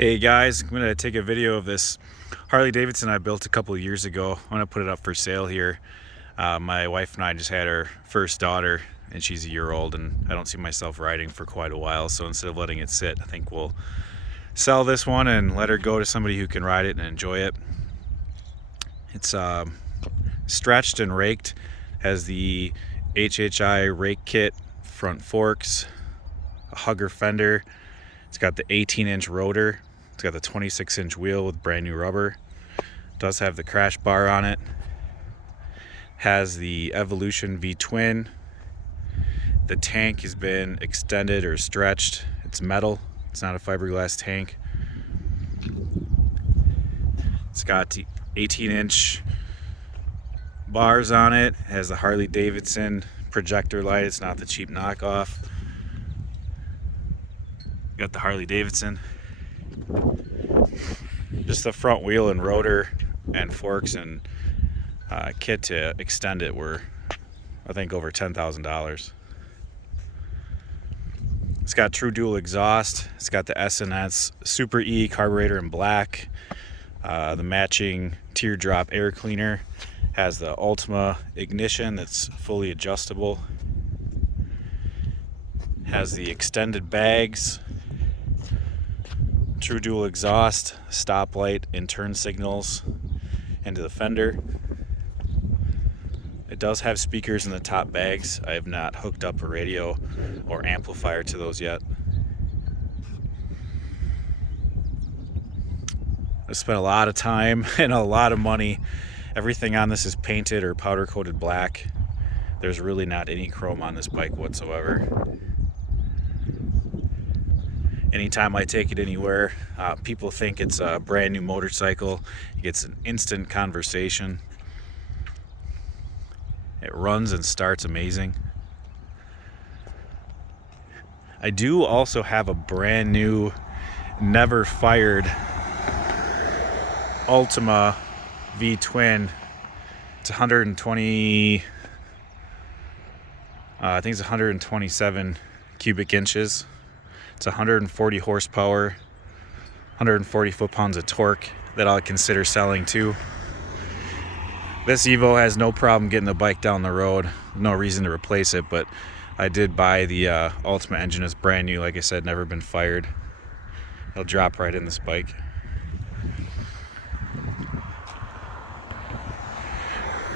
Hey guys, I'm gonna take a video of this Harley Davidson I built a couple of years ago. I'm gonna put it up for sale here. My wife and I just had our first daughter and she's a year old, and I don't see myself riding for quite a while, so instead of letting it sit, I think we'll sell this one and let her go to somebody who can ride it and enjoy it. It's stretched and raked, has the HHI rake kit, front forks, a hugger fender. It's got the 18-inch rotor. It's got the 26-inch wheel with brand new rubber. Does have the crash bar on it. Has the Evolution V-twin. The tank has been extended or stretched. It's metal. It's not a fiberglass tank. It's got 18-inch bars on it. It has the Harley Davidson projector light. It's not the cheap knockoff. Got the Harley Davidson. Just the front wheel and rotor and forks and kit to extend it were, I think, over $10,000. It's got true dual exhaust. It's got the S&S Super E carburetor in black. The matching teardrop air cleaner. Has the Ultima ignition that's fully adjustable. Has the extended bags. True dual exhaust, stoplight and turn signals into the fender. It does have speakers in the top bags. I have not hooked up a radio or amplifier to those yet. I spent a lot of time and a lot of money. Everything on this is painted or powder coated black. There's really not any chrome on this bike whatsoever. Anytime I take it anywhere, people think it's a brand new motorcycle. It gets an instant conversation. It runs and starts amazing. I do also have a brand new, never fired Ultima V-twin. It's 120, I think it's 127 cubic inches. It's 140 horsepower, 140 foot-pounds of torque that I'll consider selling too. This EVO has no problem getting the bike down the road. No reason to replace it, but I did buy the Ultima engine. It's brand new, like I said, never been fired. It'll drop right in this bike.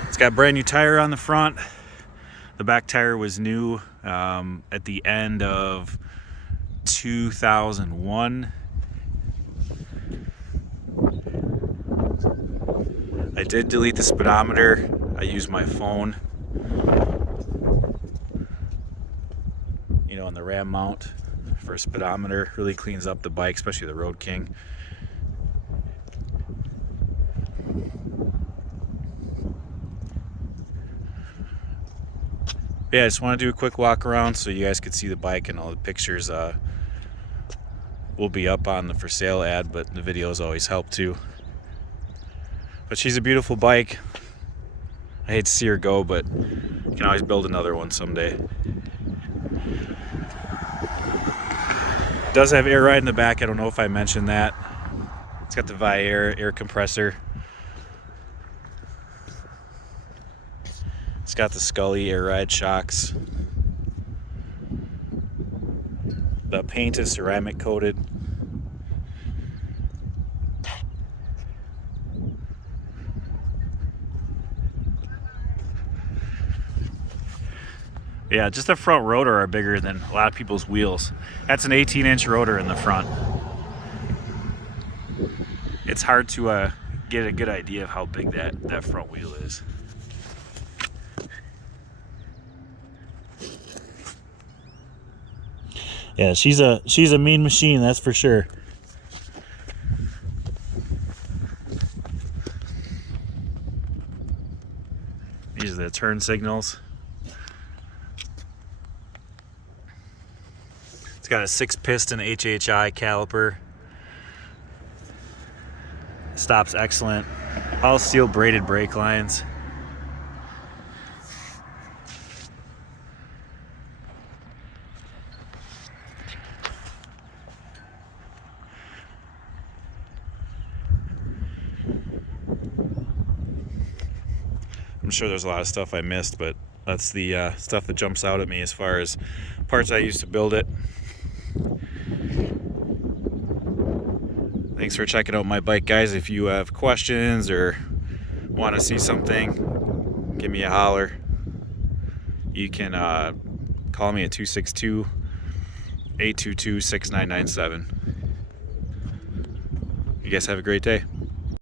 It's got brand new tire on the front. The back tire was new at the end of 2001. I did delete the speedometer. I used my phone, on the ram mount for a speedometer. Really cleans up the bike, especially the Road King. Yeah, I just want to do a quick walk around so you guys could see the bike, and all the pictures will be up on the for sale ad, but the videos always help too. But she's a beautiful bike. I hate to see her go, but you can always build another one someday. It does have air ride in the back. I don't know if I mentioned that. It's got the Viar air compressor. It's got the Skully air ride shocks. The paint is ceramic coated. Yeah, just the front rotor are bigger than a lot of people's wheels. That's an 18-inch rotor in the front. It's hard to get a good idea of how big that front wheel is. Yeah, she's a mean machine, that's for sure. These are the turn signals. It's got a 6-piston HHI caliper. Stops excellent. All steel braided brake lines. I'm sure there's a lot of stuff I missed, but that's the stuff that jumps out at me as far as parts I used to build it. Thanks for checking out my bike, guys. If you have questions or want to see something, give me a holler. You can call me at 262-822-6997. You guys have a great day.